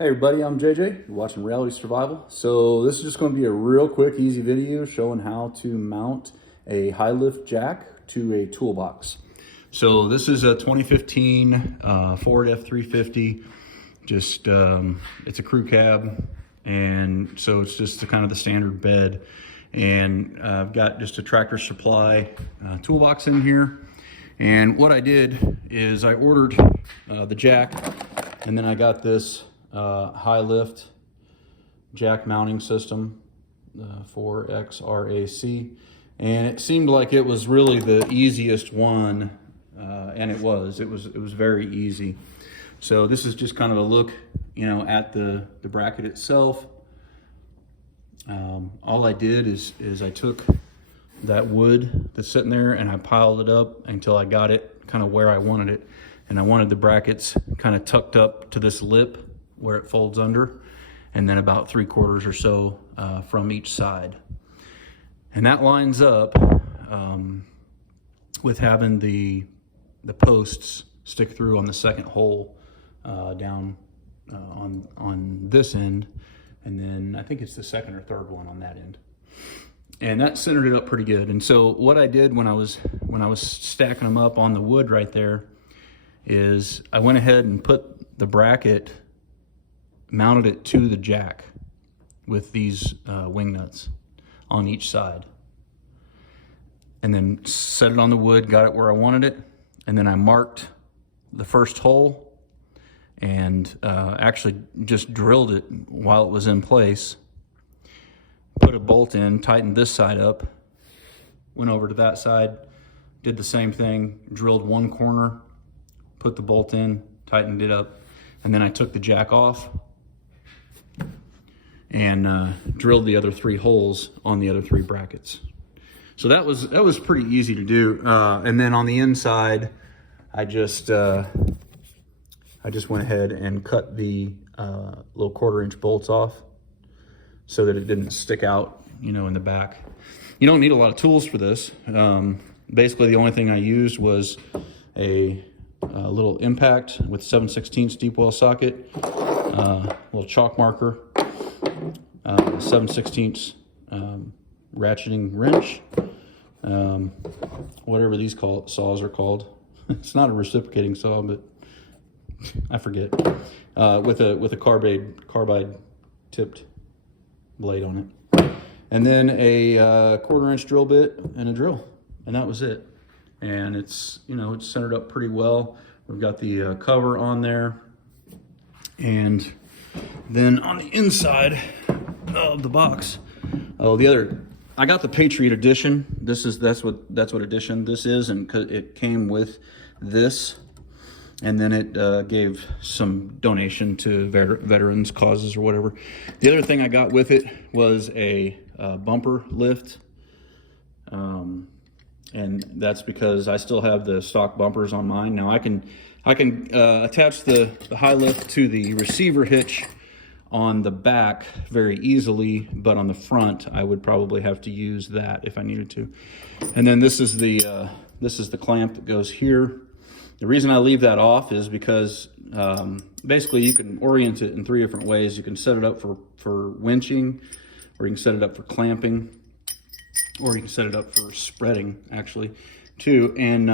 Hey everybody, I'm JJ. You're watching Reality Survival. So this is just going to be a real quick, easy video showing how to mount a HiLift jack to a toolbox. So this is a 2015 Ford F350. Just it's a crew cab, and so it's just kind of the standard bed. And I've got just a Tractor Supply toolbox in here. And what I did is I ordered the jack, and then I got this HiLift jack mounting system for XRAC, and it seemed like it was really the easiest one, and it was very easy. So this is just kind of a look, at the bracket itself. All I did is I took that wood that's sitting there and I piled it up until I got it kind of where I wanted it, and I wanted the brackets kind of tucked up to this lip where it folds under, and then about 3/4 or so from each side. And that lines up with having the posts stick through on the second hole down on this end, and then I think it's the second or third one on that end. And that centered it up pretty good. And so what I did when I was stacking them up on the wood right there is I went ahead and put the bracket, mounted it to the jack with these wing nuts on each side, and then set it on the wood, got it where I wanted it, and then I marked the first hole and actually just drilled it while it was in place, put a bolt in, tightened this side up, went over to that side, did the same thing, drilled one corner, put the bolt in, tightened it up, and then I took the jack off and drilled the other 3 holes on the other 3 brackets. So that was pretty easy to do. And then on the inside, I just went ahead and cut the little 1/4-inch bolts off so that it didn't stick out, in the back. You don't need a lot of tools for this. Basically, the only thing I used was a little impact with 7/16 deep well socket, little chalk marker, 7/16 ratcheting wrench, whatever these saws are called. It's not a reciprocating saw, but I forget. With a carbide tipped blade on it, and then a 1/4-inch drill bit and a drill, and that was it. And it's it's centered up pretty well. We've got the cover on there, and then on the inside of the box, I got the Patriot edition. That's what edition this is, and it came with this, and then it gave some donation to veterans causes or whatever. The other thing I got with it was a bumper lift, and that's because I still have the stock bumpers on mine. Now I can attach the HiLift to the receiver hitch on the back very easily, but on the front I would probably have to use that if I needed to. And then this is the clamp that goes here. The reason I leave that off is because basically you can orient it in 3 different ways. You can set it up for winching, or you can set it up for clamping, or you can set it up for spreading actually too. And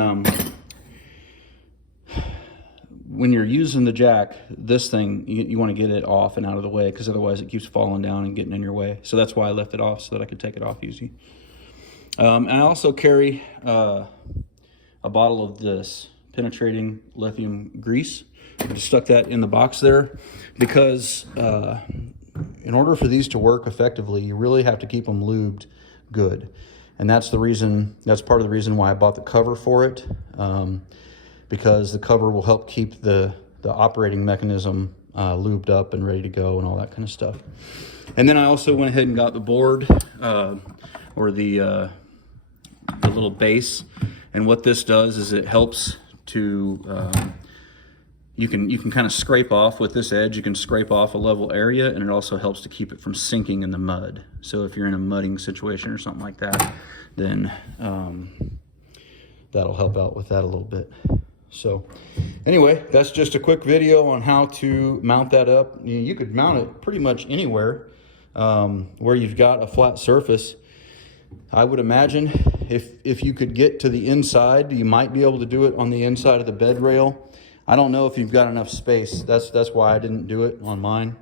when you're using the jack, this thing, you want to get it off and out of the way, because otherwise it keeps falling down and getting in your way. So that's why I left it off, so that I could take it off easy. And I also carry a bottle of this penetrating lithium grease. I just stuck that in the box there because in order for these to work effectively, you really have to keep them lubed good. And that's part of the reason why I bought the cover for it, because the cover will help keep the operating mechanism lubed up and ready to go and all that kind of stuff. And then I also went ahead and got the board, or the little base. And what this does is it helps to, you can kind of scrape off with this edge, you can scrape off a level area, and it also helps to keep it from sinking in the mud. So if you're in a mudding situation or something like that, then that'll help out with that a little bit. So anyway, that's just a quick video on how to mount that up. You could mount it pretty much anywhere where you've got a flat surface. I would imagine if you could get to the inside, you might be able to do it on the inside of the bed rail. I don't know if you've got enough space. That's why I didn't do it on mine,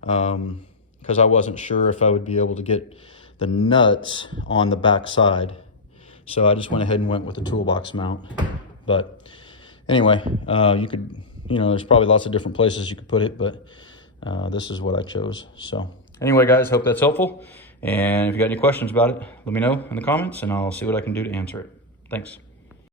because I wasn't sure if I would be able to get the nuts on the back side. So I just went ahead and went with the toolbox mount. But anyway, there's probably lots of different places you could put it, but this is what I chose. So anyway, guys, hope that's helpful. And if you got any questions about it, let me know in the comments, and I'll see what I can do to answer it. Thanks.